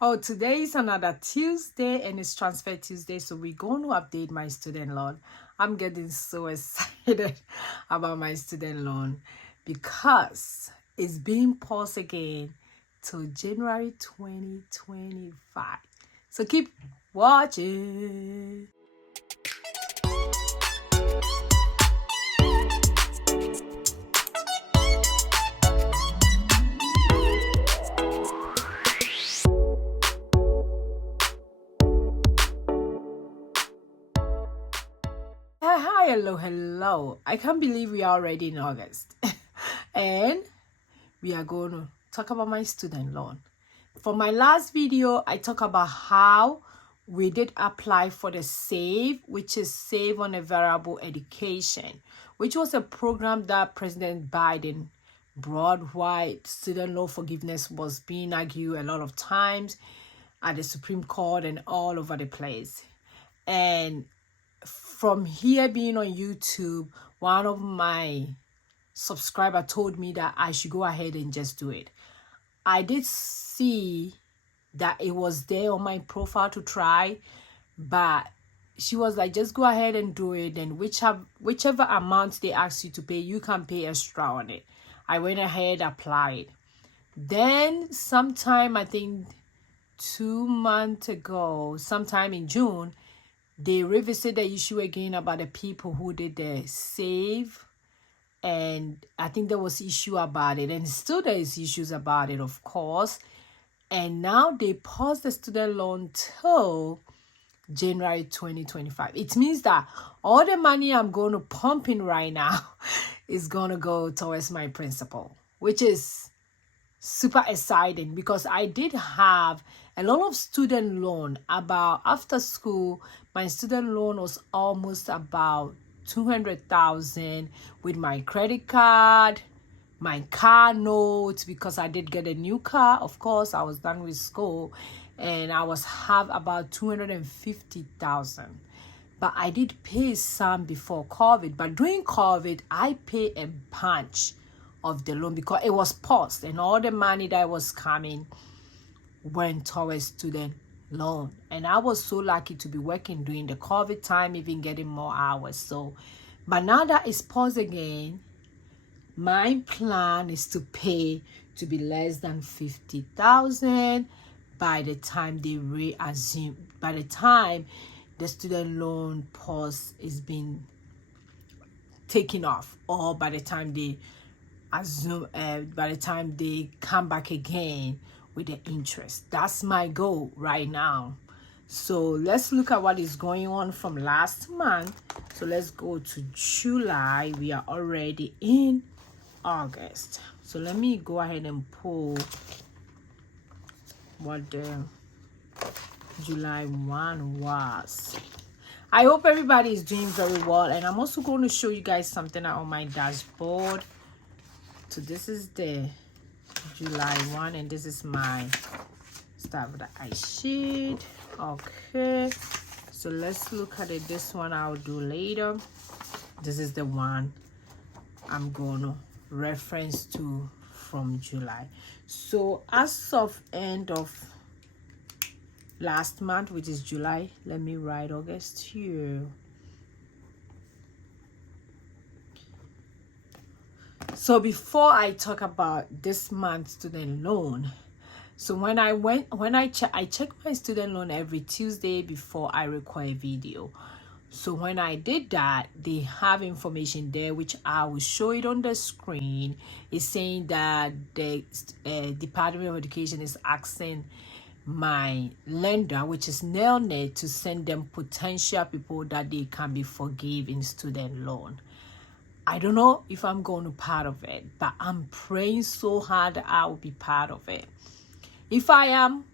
Oh, today is another Tuesday and it's Transfer Tuesday, so we're going to update my student loan. I'm getting so excited about my student loan because it's being paused again till January 2025. So keep watching. Hi, hello. I can't believe we are already in August. And we are going to talk about my student loan. For my last video, I talked about how we did apply for the SAVE, which is Save on a Variable Education, which was a program that President Biden brought while student loan forgiveness was being argued a lot of times at the Supreme Court and all over the place. And from here being on YouTube, one of my subscriber told me that I should go ahead and just do it. I did see that it was there on my profile to try, but she was like, just go ahead and do it, and whichever amount they ask you to pay, you can pay extra on it. I went ahead, applied. Then sometime, I think 2 months ago, sometime in June, they revisited the issue again about the people who did the SAVE, and I think there was issue about it, and still there is issues about it, of course. And now they paused the student loan till January 2025. It means that all the money I'm going to pump in right now is going to go towards my principal, which is super exciting because I did have a lot of student loan. About after school, my student loan was almost about 200,000 with my credit card, my car note, because I did get a new car. Of course, I was done with school and I was have about 250,000. But I did pay some before COVID. But during COVID, I paid a bunch of the loan because it was paused and all the money that was coming went towards student loan. And I was so lucky to be working during the COVID time, even getting more hours. So, but now that it's paused again, my plan is to pay to be less than 50,000 by the time they reassume, by the time the student loan pause is being taken off, or by the time they assume, by the time they come back again with the interest. That's my goal right now. So let's look at what is going on from last month. So let's go to July. We are already in August. So let me go ahead and pull what the July 1 was. I hope everybody is doing very well, and I'm also going to show you guys something on my dashboard. So this is the July 1, and this is my stuff that I sheet. Okay, so let's look at it. This one I'll do later. This is the one I'm gonna reference to from July. So as of end of last month, which is July, let me write August here. So before I talk about this month's student loan, so when I check my student loan every Tuesday before I record a video. So when I did that, they have information there, which I will show it on the screen. It's saying that the Department of Education is asking my lender, which is Nelnet, to send them potential people that they can be forgiven student loan. I don't know if I'm going to be part of it, but I'm praying so hard that I will be part of it. If I am,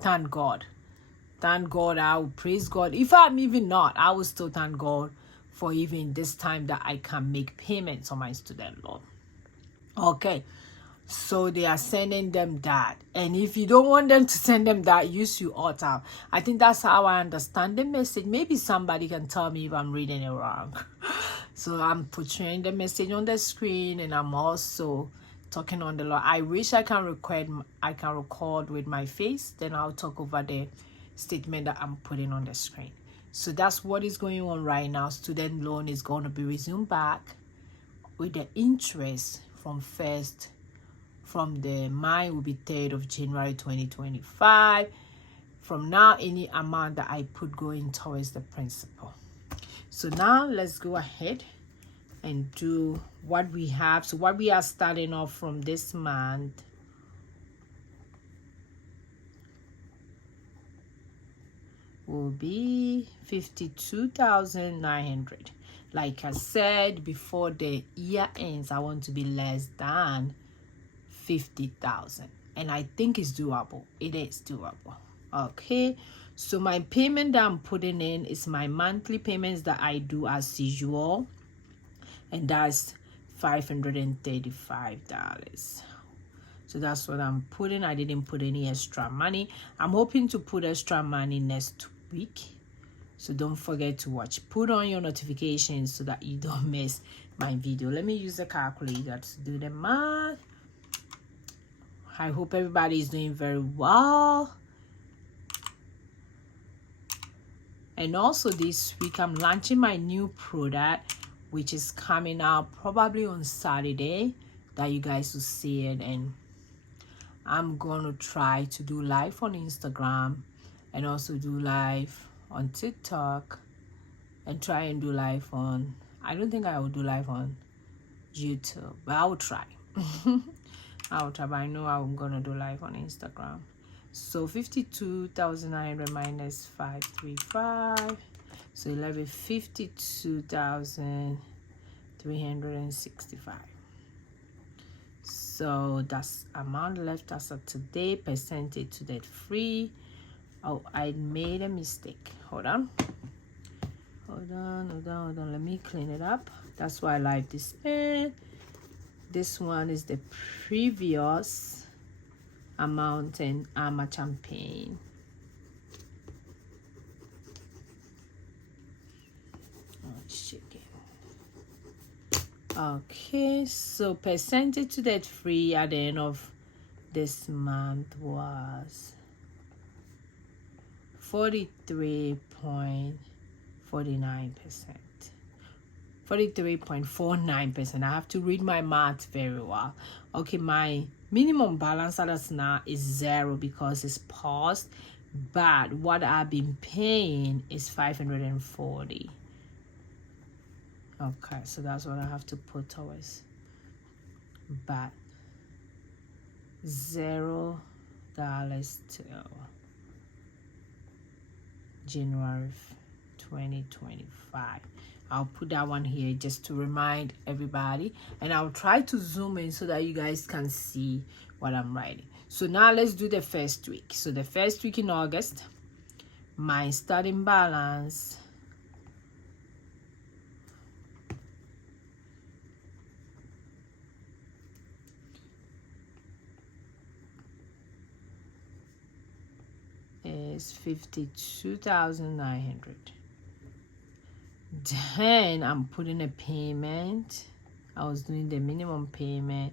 thank God. Thank God, I will praise God. If I'm even not, I will still thank God for even this time that I can make payments on my student loan. Okay, so they are sending them that. And if you don't want them to send them that, use your auto. I think that's how I understand the message. Maybe somebody can tell me if I'm reading it wrong. So I'm portraying the message on the screen, and I'm also talking on the Lord. I wish I can record with my face, then I'll talk over the statement that I'm putting on the screen. So that's what is going on right now. Student loan is going to be resumed back with the interest from the mine will be 3rd of January 2025. From now, any amount that I put going towards the principal. So now let's go ahead and do what we have. So what we are starting off from this month will be 52,900. Like I said, before the year ends, I want to be less than 50,000, and I think it's doable. It is doable. Okay, so my payment that I'm putting in is my monthly payments that I do as usual, and that's $535. So that's what I'm putting. I didn't put any extra money. I'm hoping to put extra money next week, so don't forget to watch. Put on your notifications so that you don't miss my video. Let me use the calculator to do the math. I hope everybody is doing very well. And also this week I'm launching my new product, which is coming out probably on Saturday, that you guys will see it. And I'm gonna try to do live on Instagram and also do live on TikTok and try and do live on, I don't think I will do live on YouTube, but I will try. I'll try, but I know I'm gonna do live on Instagram. So 52,900 minus 535, so 52,365. So that's amount left as of today. Percentage to debt free. Oh, I made a mistake. Hold on. Let me clean it up. That's why I like this in. This one is the previous amount and how much I'm paying. Okay, so percentage to debt free at the end of this month was 43.49%. 43.49%. I have to read my math very well. Okay, my minimum balance as now is 0 because it's paused, but what I've been paying is 540. Okay, so that's what I have to put towards, but $0 till January 2025. I'll put that one here just to remind everybody, and I'll try to zoom in so that you guys can see what I'm writing. So now let's do the first week. So the first week in August, my starting balance is 52,900. Then I'm putting a payment. I was doing the minimum payment,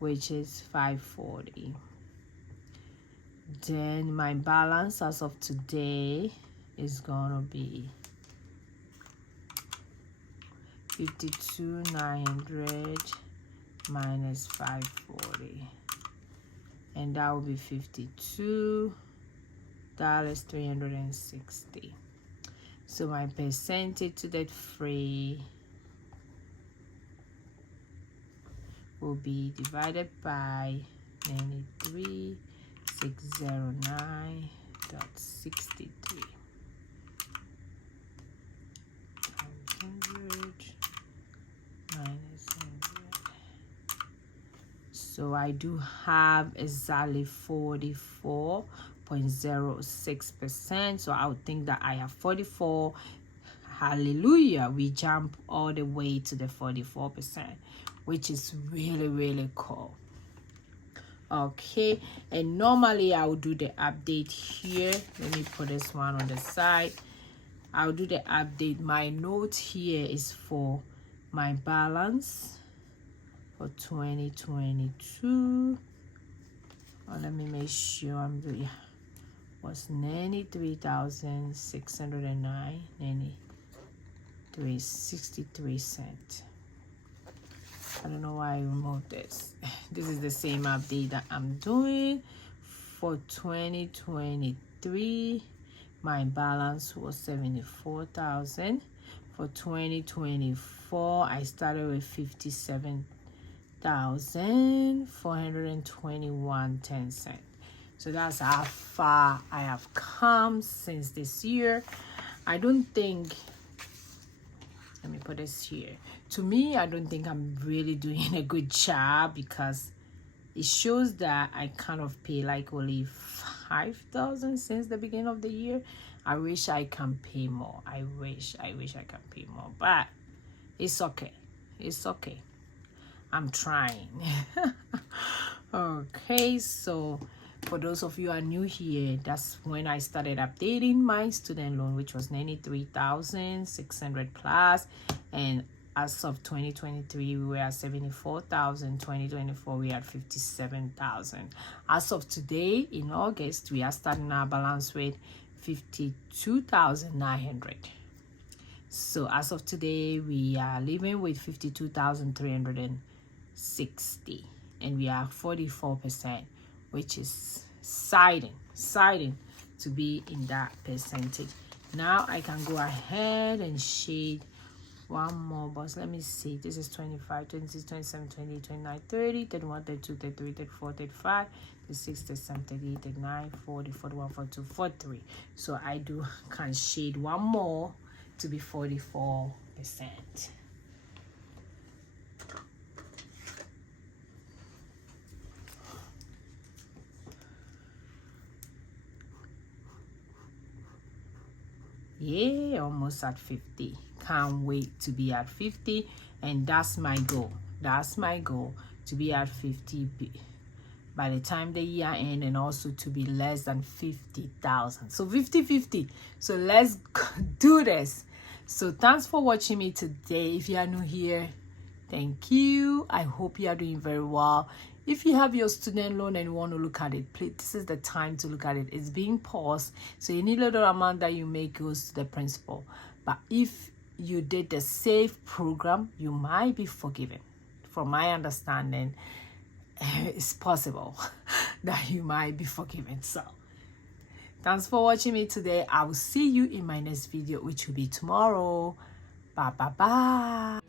which is 540. Then my balance as of today is gonna be 52,900 minus 540, and that will be $52,360. So my percentage to debt free will be divided by 93,609.63. 100 minus 100. So I do have exactly 44.06%. So I would think that I have 44. Hallelujah, we jump all the way to the 44%, which is really, really cool. Okay, and normally I'll do the update here. Let me put this one on the side. I'll do the update. My note here is for my balance for 2022. Let me make sure I'm doing, was 93,609, 63 cents. I don't know why I removed this. This is the same update that I'm doing for 2023. My balance was 74,000. For 2024, I started with 57,421.10 cents. So that's how far I have come since this year. I don't think, let me put this here. To me, I don't think I'm really doing a good job, because it shows that I kind of pay like only 5,000 since the beginning of the year. I wish I can pay more. I wish I can pay more, but it's okay. It's okay. I'm trying. Okay, so for those of you who are new here, that's when I started updating my student loan, which was 93,600 plus, and as of 2023 we were at 74,000. 2024 we had 57,000. As of today in August, we are starting our balance with 52,900. So as of today we are living with 52,360, and we are 44%, which is exciting to be in that percentage. Now I can go ahead and shade one more box. Let me see. This is 25, 26, 27, 28, 29, 30, 31, 32, 33, 34, 35, 36, 37, 38, 39, 40, 41, 42, 43. So I can shade one more to be 44%. Yeah, almost at 50. Can't wait to be at 50, and that's my goal. That's my goal, to be at 50 by the time the year end, and also to be less than 50,000. So 50-50. So let's do this. So thanks for watching me today. If you are new here, thank you. I hope you are doing very well. If you have your student loan and you want to look at it, please, this is the time to look at it. It's being paused, so any little amount that you make goes to the principal. But if you did the SAVE program, you might be forgiven. From my understanding, it's possible that you might be forgiven. So thanks for watching me today. I will see you in my next video, which will be tomorrow. Bye.